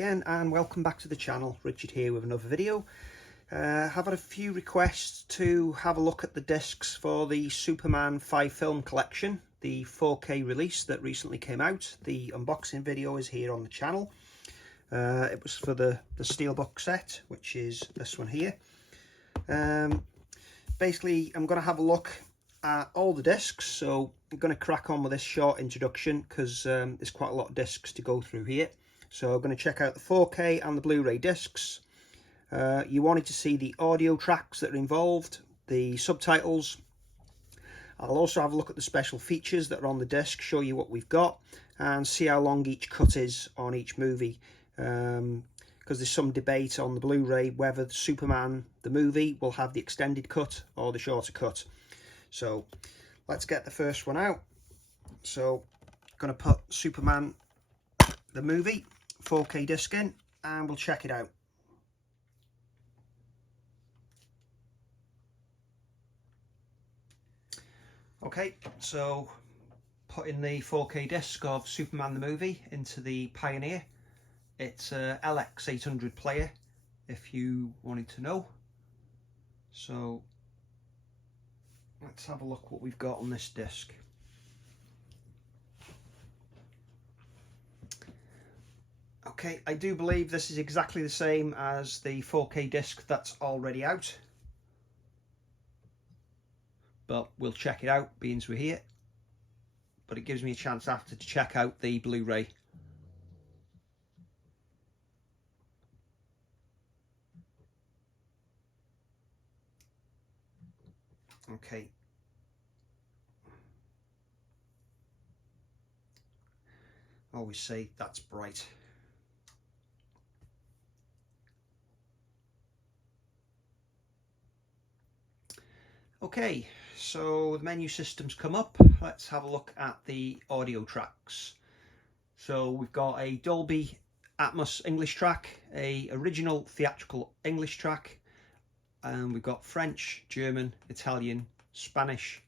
again, and welcome back to the channel. Richard here with another video. I've had a few requests to have a look at the discs for the Superman 5 film collection, the 4K release that recently came out. The unboxing video is here on the channel. It was for the Steelbook set, which is this one here. Basically, I'm going to have a look at all the discs, so I'm going to crack on with this short introduction because there's quite a lot of discs to go through here. So I'm going to check out the 4K and the Blu-ray discs. You wanted to see the audio tracks that are involved, the subtitles. I'll also have a look at the special features that are on the disc, show you what we've got, and see how long each cut is on each movie. Because there's some debate on the Blu-ray whether the Superman, the movie, will have the extended cut or the shorter cut. So let's get the first one out. So I'm going to put Superman, the movie, 4K disc in, and we'll check it out. Okay, so putting the 4K disc of Superman the movie into the Pioneer. It's a LX800 player, if you wanted to know. So let's have a look what we've got on this disc. Okay, I do believe this is exactly the same as the 4K disc that's already out, but we'll check it out being we're here. But it gives me a chance after to check out the Blu-ray. Okay. Always say that's bright. Okay, so the menu system's come up. Let's have a look at the audio tracks. So we've got a Dolby Atmos English track, a original theatrical English track, and we've got French, German, Italian, Spanish,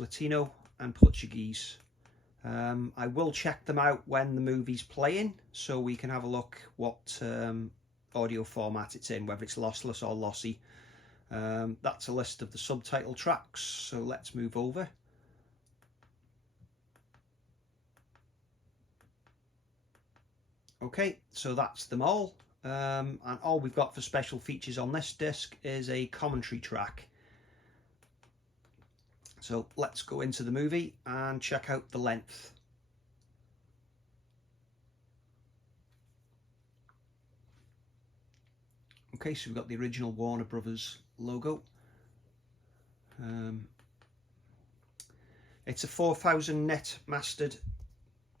Latino, and Portuguese. I will check them out when the movie's playing, so we can have a look what audio format it's in, whether it's lossless or lossy. That's a list of the subtitle tracks, so let's move over. Okay, so that's them all. And all we've got for special features on this disc is a commentary track. So let's go into the movie and check out the length. Okay, so we've got the original Warner Brothers logo. It's a 4000 net mastered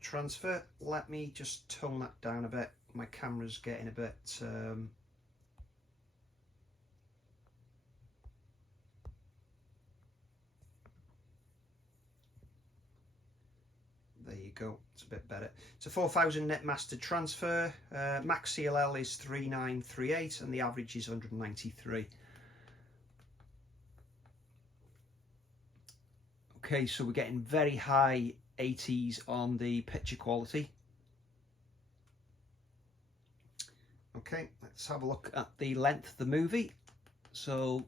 transfer. Let me just tone that down a bit. My camera's getting a bit there you go, it's a bit better. It's a 4000 net mastered transfer. Max CLL is 3938 and the average is 193. Okay, so we're getting very high 80s on the picture quality. Okay, let's have a look at the length of the movie. So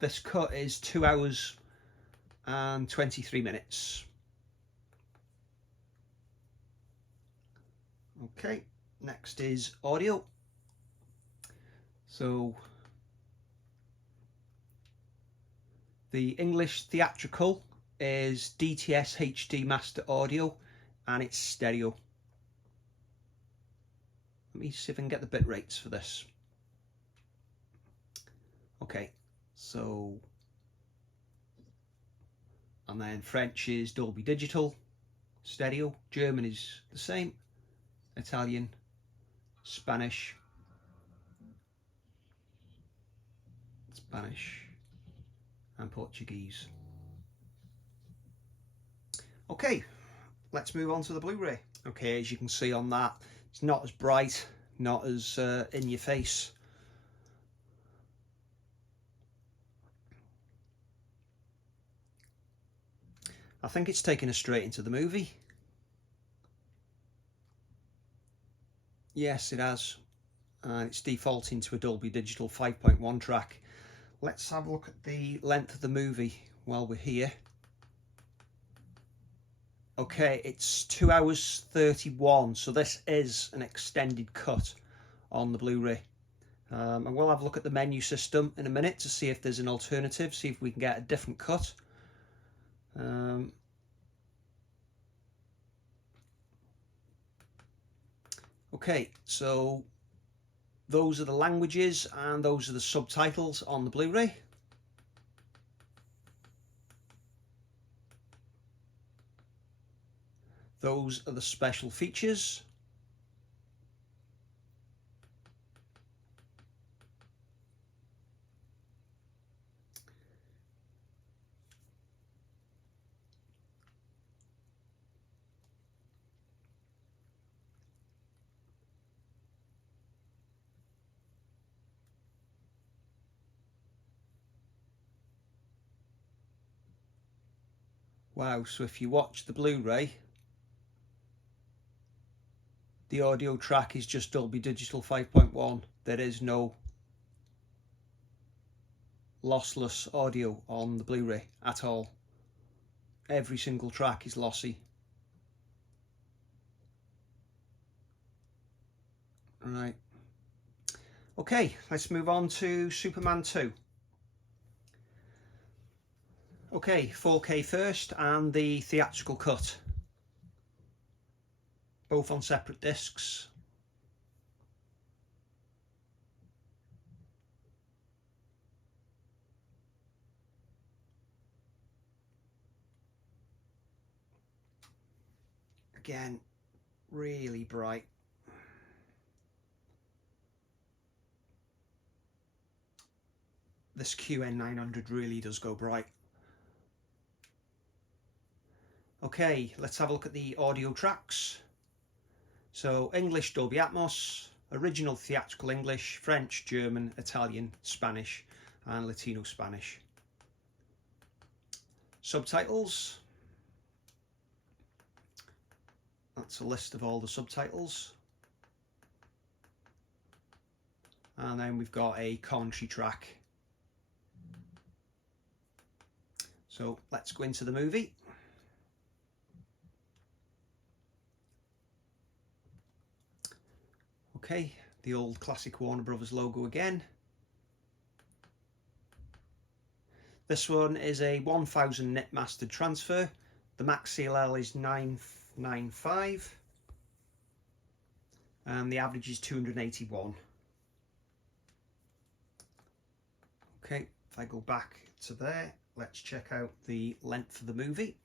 this cut is 2 hours and 23 minutes. Okay, next is audio. So the English theatrical is DTS HD Master Audio and it's stereo. Let me see if I can get the bit rates for this. Okay, so, and then French is Dolby Digital, stereo. German is the same. Italian, Spanish, and Portuguese. Okay, let's move on to the Blu-ray. Okay, as you can see on that, it's not as bright, not as in your face. I think it's taking us straight into the movie. Yes, it has. And it's defaulting to a Dolby Digital 5.1 track. Let's have a look at the length of the movie while we're here. Okay, it's 2 hours 31, so this is an extended cut on the Blu-ray. And we'll have a look at the menu system in a minute to see if there's an alternative, see if we can get a different cut. Okay, so those are the languages and those are the subtitles on the Blu-ray. Those are the special features. Wow, so if you watch the Blu-ray, the audio track is just Dolby Digital 5.1. There is no lossless audio on the Blu-ray at all. Every single track is lossy. Right. Okay, let's move on to Superman 2. Okay, 4K first and the theatrical cut. Both on separate discs. Again, really bright. This QN900 really does go bright. Okay, let's have a look at the audio tracks. So English Dolby Atmos, original theatrical English, French, German, Italian, Spanish and Latino Spanish. Subtitles. That's a list of all the subtitles. And then we've got a commentary track. So let's go into the movie. Okay, the old classic Warner Brothers logo again. This one is a 1000 nit mastered transfer. The max CLL is 995 and the average is 281. Okay, if I go back to there, let's check out the length of the movie.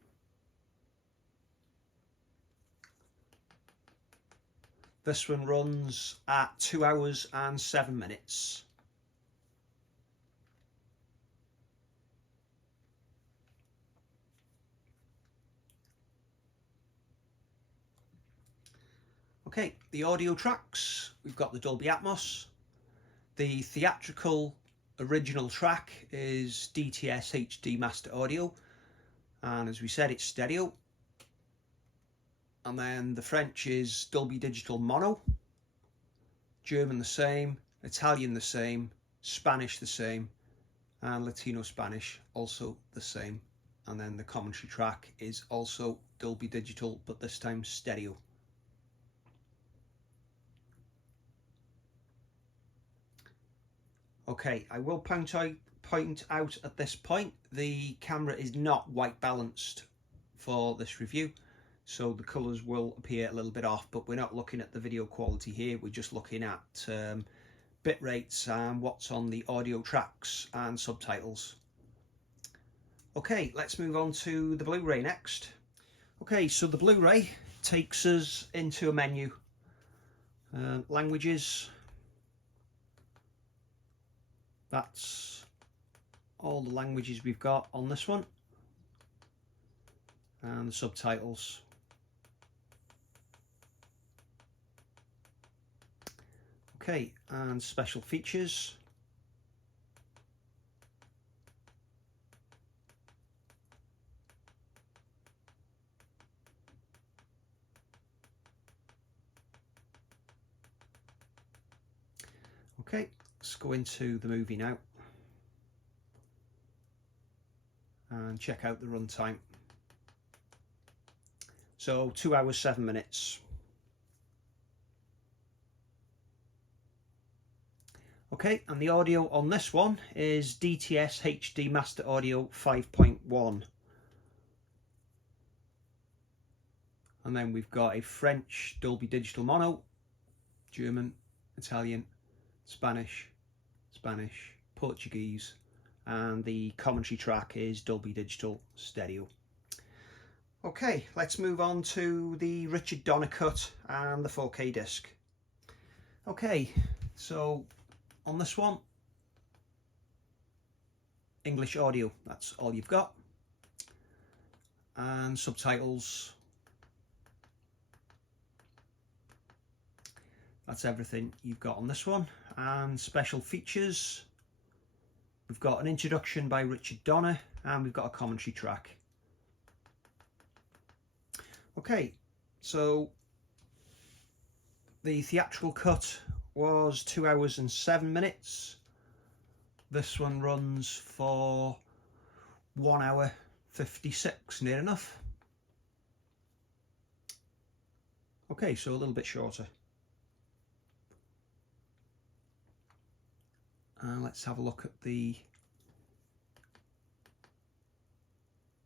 This one runs at 2 hours and 7 minutes. Okay, the audio tracks. We've got the Dolby Atmos. The theatrical original track is DTS HD Master Audio. And as we said, it's stereo. And then the French is Dolby Digital Mono, German the same, Italian the same, Spanish the same, and Latino Spanish also the same. And then the commentary track is also Dolby Digital, but this time stereo. Okay, I will point out at this point, the camera is not white balanced for this review. So the colours will appear a little bit off, but we're not looking at the video quality here. We're just looking at bit rates and what's on the audio tracks and subtitles. Okay, let's move on to the Blu-ray next. Okay, so the Blu-ray takes us into a menu. Languages. That's all the languages we've got on this one. And the subtitles. Okay, and special features. Okay, let's go into the movie now and check out the runtime. So 2 hours 7 minutes. Okay, and the audio on this one is DTS HD Master Audio 5.1. And then we've got a French Dolby Digital Mono, German, Italian, Spanish, Portuguese, and the commentary track is Dolby Digital Stereo. Okay, let's move on to the Richard Donner cut and the 4K disc. Okay, so on this one, English audio, that's all you've got, and subtitles, that's everything you've got on this one. And special features, we've got an introduction by Richard Donner and we've got a commentary track. Okay, so the theatrical cut was 2 hours and 7 minutes. This one runs for 1 hour 56, near enough. Okay, so a little bit shorter. And let's have a look at the...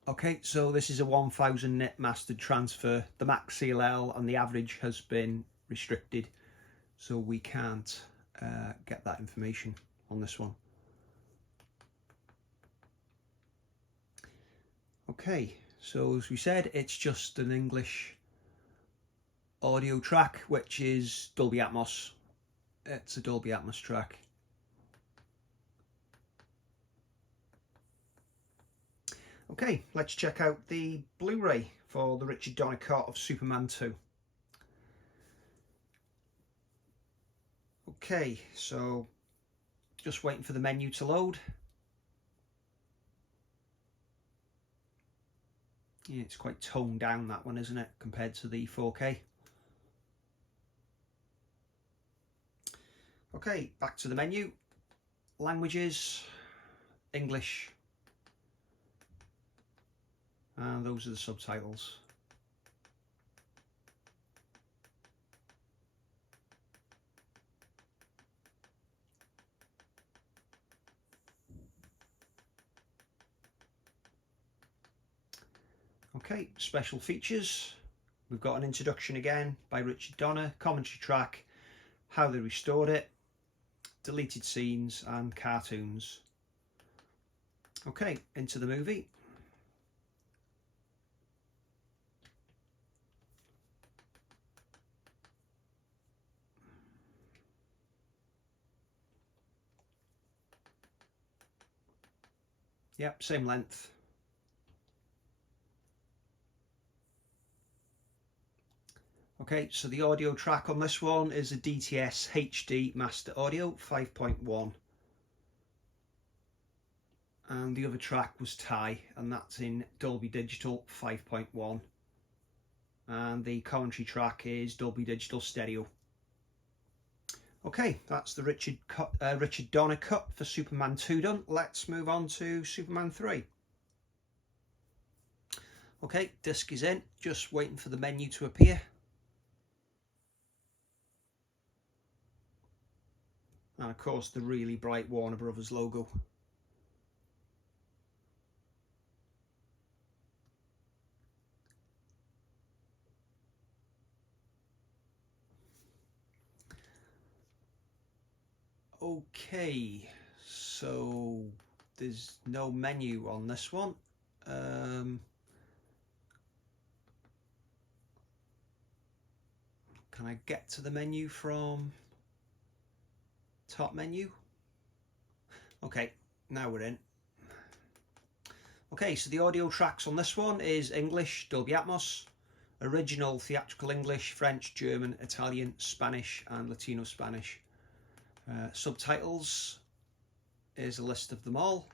Okay, so this is a 1000 nit mastered transfer. The max CLL and the average has been restricted, so we can't get that information on this one. Okay, so as we said, it's just an English audio track, which is Dolby Atmos. It's a Dolby Atmos track. Okay, let's check out the Blu-ray for the Richard Donner cut of Superman 2. Okay, so just waiting for the menu to load. Yeah, it's quite toned down, that one, isn't it, compared to the 4K. Okay, back to the menu. Languages, English. And those are the subtitles. Okay, special features. We've got an introduction again by Richard Donner, commentary track, how they restored it, deleted scenes and cartoons. Okay, into the movie. Yep, same length. Okay, so the audio track on this one is a DTS HD Master Audio 5.1. And the other track was II, and that's in Dolby Digital 5.1. And the commentary track is Dolby Digital Stereo. Okay, that's the Richard Donner cut for Superman 2 done. Let's move on to Superman 3. Okay, disc is in, just waiting for the menu to appear. And of course the really bright Warner Brothers logo. Okay, so there's no menu on this one. Can I get to the menu from top menu? Okay, now we're in. Okay, so the audio tracks on this one is English, Dolby Atmos, original theatrical English, French, German, Italian, Spanish and Latino Spanish. Subtitles is a list of them all.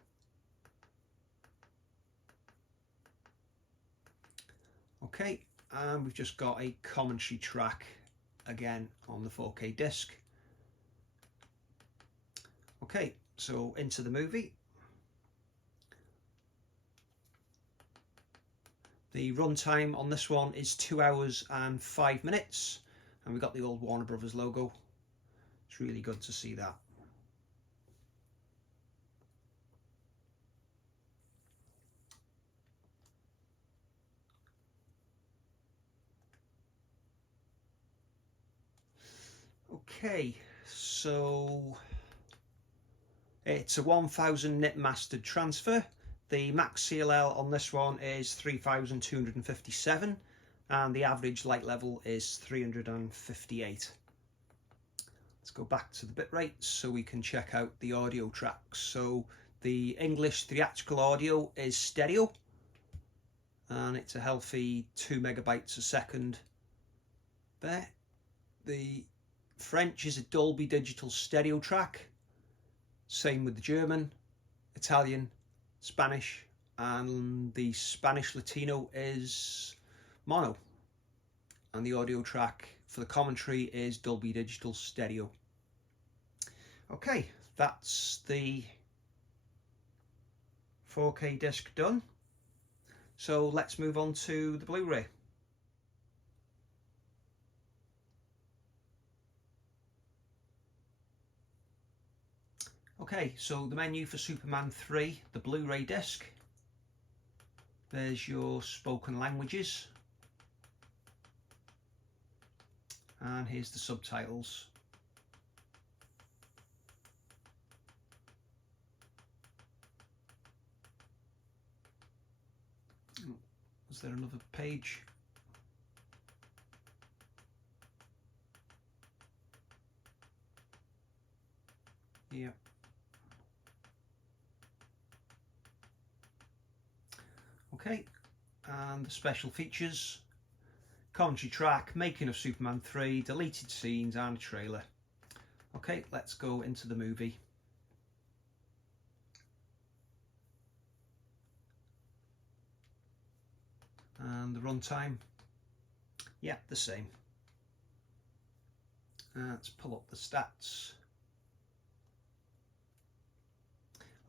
Okay, and we've just got a commentary track again on the 4K disc. Okay, so into the movie. The runtime on this one is 2 hours and 5 minutes, and we've got the old Warner Brothers logo. It's really good to see that. Okay, so it's a 1000 nit mastered transfer. The max CLL on this one is 3257 and the average light level is 358. Let's go back to the bitrate so we can check out the audio tracks. So the English theatrical audio is stereo and it's a healthy 2 megabytes a second there. The French is a Dolby Digital stereo track, same with the German, Italian, Spanish, and the Spanish Latino is mono, and the audio track for the commentary is Dolby Digital stereo. Okay, that's the 4K disc done, so let's move on to the Blu-ray. Okay, so the menu for Superman 3, the Blu-ray disc. There's your spoken languages. And here's the subtitles. Is there another page? Yeah. Okay, and the special features, commentary track, making of Superman 3, deleted scenes and a trailer. Okay, let's go into the movie. And the runtime, yeah, the same. Let's pull up the stats.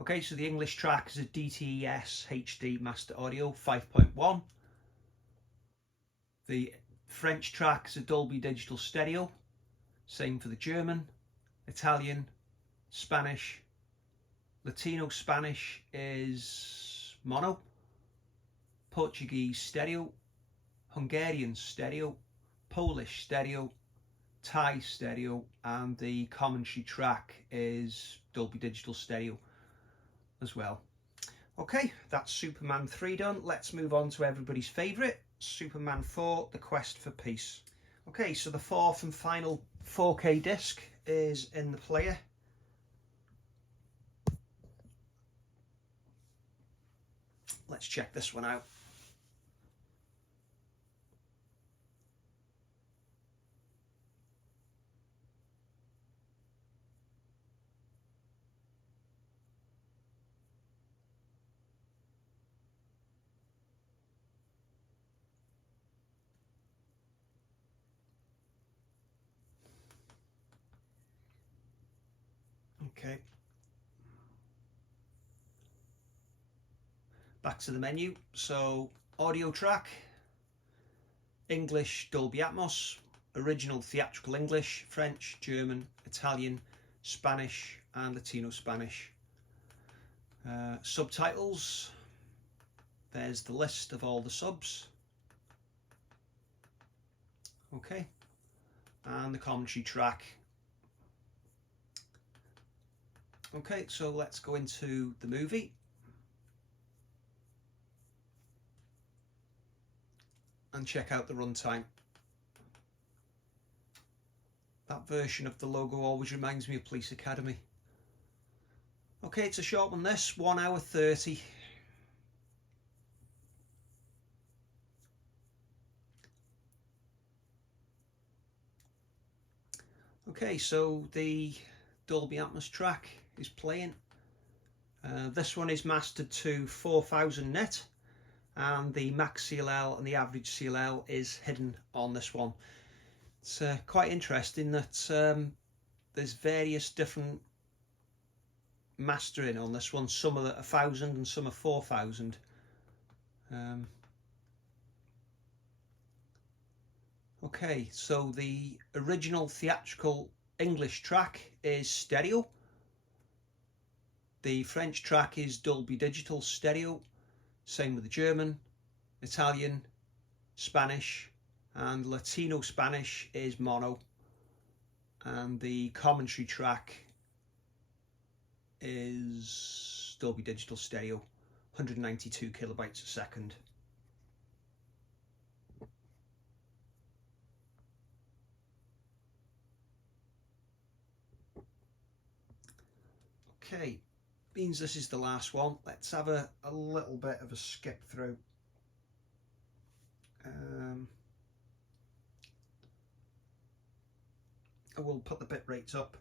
Okay, so the English track is a DTS HD Master Audio 5.1. The French track is a Dolby Digital Stereo. Same for the German, Italian, Spanish. Latino Spanish is mono. Portuguese stereo. Hungarian stereo. Polish stereo. Thai stereo. And the commentary track is Dolby Digital Stereo as well. Okay, that's Superman 3 done. Let's move on to everybody's favourite, Superman 4, The Quest for Peace. Okay, so the fourth and final 4K disc is in the player. Let's check this one out. Okay, back to the menu. So audio track, English Dolby Atmos, original theatrical English, French, German, Italian, Spanish and Latino Spanish. Subtitles, there's the list of all the subs. Okay, and the commentary track. Okay, so let's go into the movie. And check out the runtime. That version of the logo always reminds me of Police Academy. Okay, it's a short one this, 1 hour 30. Okay, so the Dolby Atmos track is playing. This one is mastered to 4000 nit and the max CLL and the average CLL is hidden on this one. It's quite interesting that there's various different mastering on this one. Some are 1,000 and some are 4,000. Okay, so the original theatrical English track is stereo. The French track is Dolby Digital stereo. Same with the German, Italian, Spanish, and Latino Spanish is mono. And the commentary track is Dolby Digital stereo, 192 kilobytes a second. Okay, means this is the last one. Let's have a little bit of a skip through. I will put the bit rates up.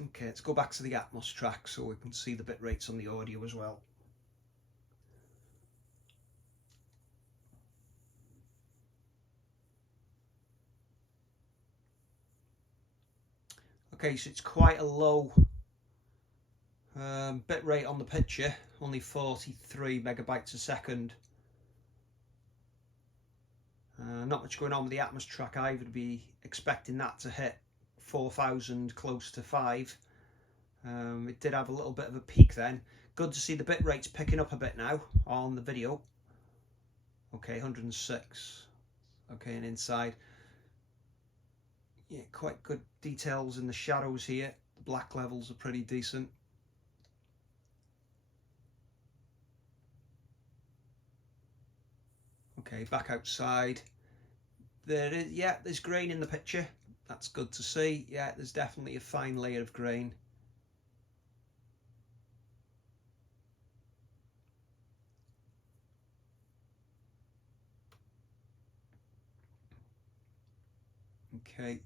Okay, let's go back to the Atmos track so we can see the bit rates on the audio as well. Okay, so it's quite a low bit rate on the picture, only 43 megabytes a second. Not much going on with the Atmos track. I would be expecting that to hit 4,000, close to 5. It did have a little bit of a peak then. Good to see the bit rates picking up a bit now on the video. Okay, 106. Okay, and inside, yeah, quite good details in the shadows here. The black levels are pretty decent. Okay, back outside. There is, yeah, there's grain in the picture. That's good to see. Yeah, there's definitely a fine layer of grain. Okay.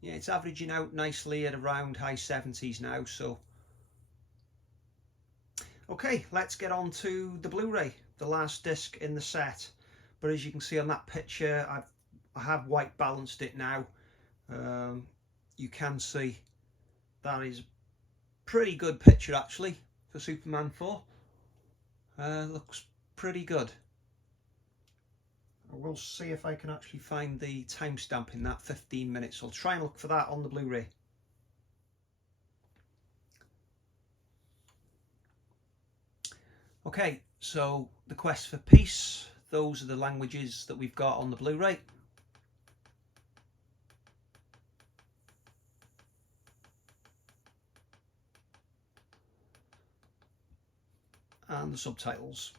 Yeah, it's averaging out nicely at around high 70s now, so. Okay, let's get on to the Blu-ray, the last disc in the set. But as you can see on that picture, I have white balanced it now. You can see that is a pretty good picture actually for Superman 4. Looks pretty good. I will see if I can actually find the timestamp in that 15 minutes. I'll try and look for that on the Blu-ray. Okay, so the Quest for Peace, those are the languages that we've got on the Blu-ray. And the subtitles.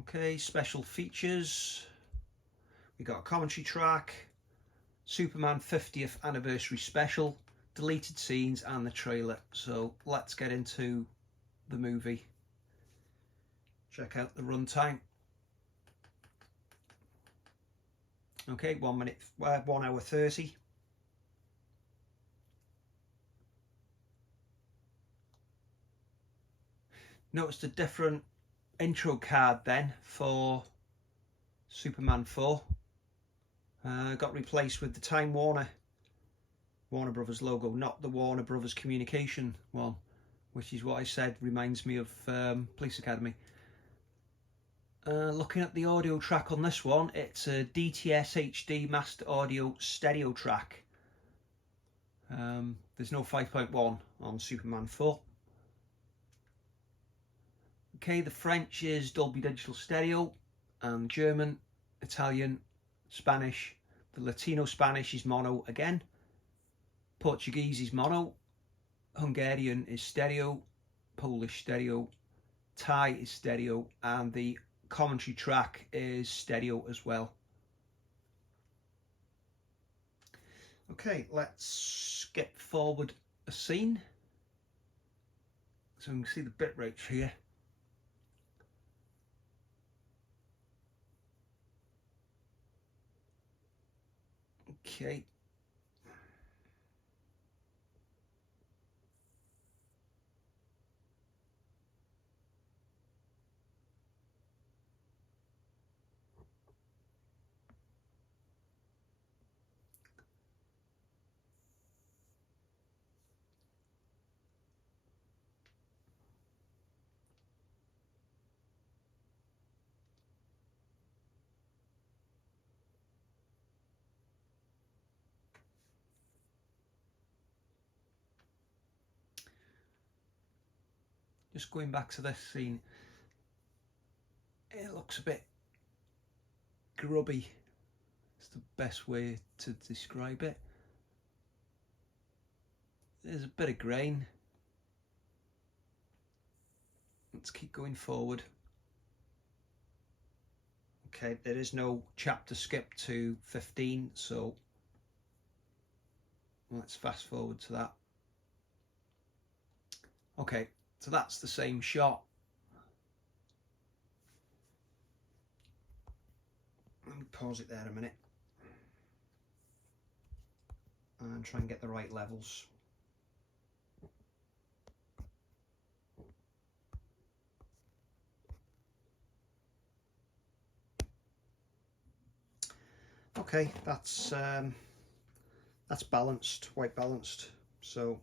Okay, special features. We got a commentary track, Superman 50th anniversary special, deleted scenes and the trailer. So let's get into the movie. Check out the runtime. Okay, 1 hour 30. Noticed a different intro card then for Superman 4. Got replaced with the Time Warner Brothers logo, not the Warner Brothers Communication one, which is what I said reminds me of Police Academy. Looking at the audio track on this one, it's a DTS HD Master Audio stereo track. There's no 5.1 on Superman 4. Okay, the French is Dolby Digital stereo, and German, Italian, Spanish. The Latino Spanish is mono again. Portuguese is mono. Hungarian is stereo. Polish stereo. Thai is stereo, and the commentary track is stereo as well. Okay, let's skip forward a scene so we can see the bit rates here. Okay. Just going back to this scene, it looks a bit grubby. It's the best way to describe it. There's a bit of grain. Let's keep going forward. Okay, there is no chapter skip to 15, so let's fast forward to that. Okay, so that's the same shot. Let me pause it there a minute and try and get the right levels. Okay, that's balanced, white balanced. So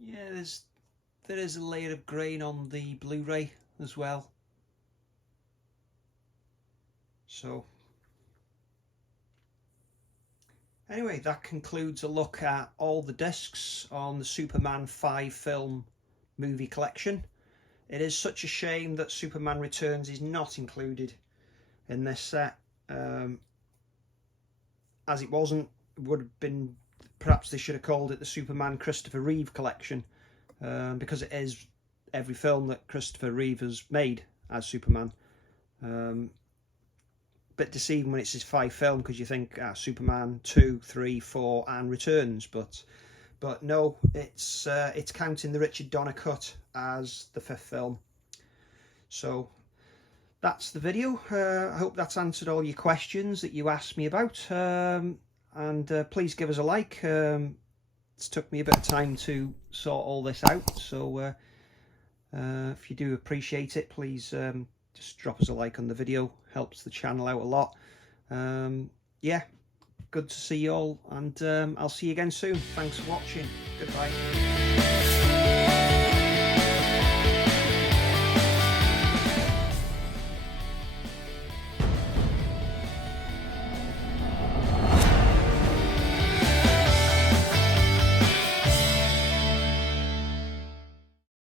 yeah, there is a layer of grain on the Blu-ray as well. So anyway, that concludes a look at all the discs on the Superman 5 film movie collection. It is such a shame that Superman Returns is not included in this set, as it wasn't. It would have been, perhaps they should have called it the Superman Christopher Reeve collection, because it is every film that Christopher Reeve has made as Superman. Bit deceiving when it's his 5 film, because you think Superman 2, 3, 4 and Returns, but no, it's counting the Richard Donner cut as the 5th film. So that's the video. I hope that's answered all your questions that you asked me about, and please give us a like. It's took me a bit of time to sort all this out, so if you do appreciate it, please just drop us a like on the video. Helps the channel out a lot. Yeah, good to see you all, and I'll see you again soon. Thanks for watching. Goodbye.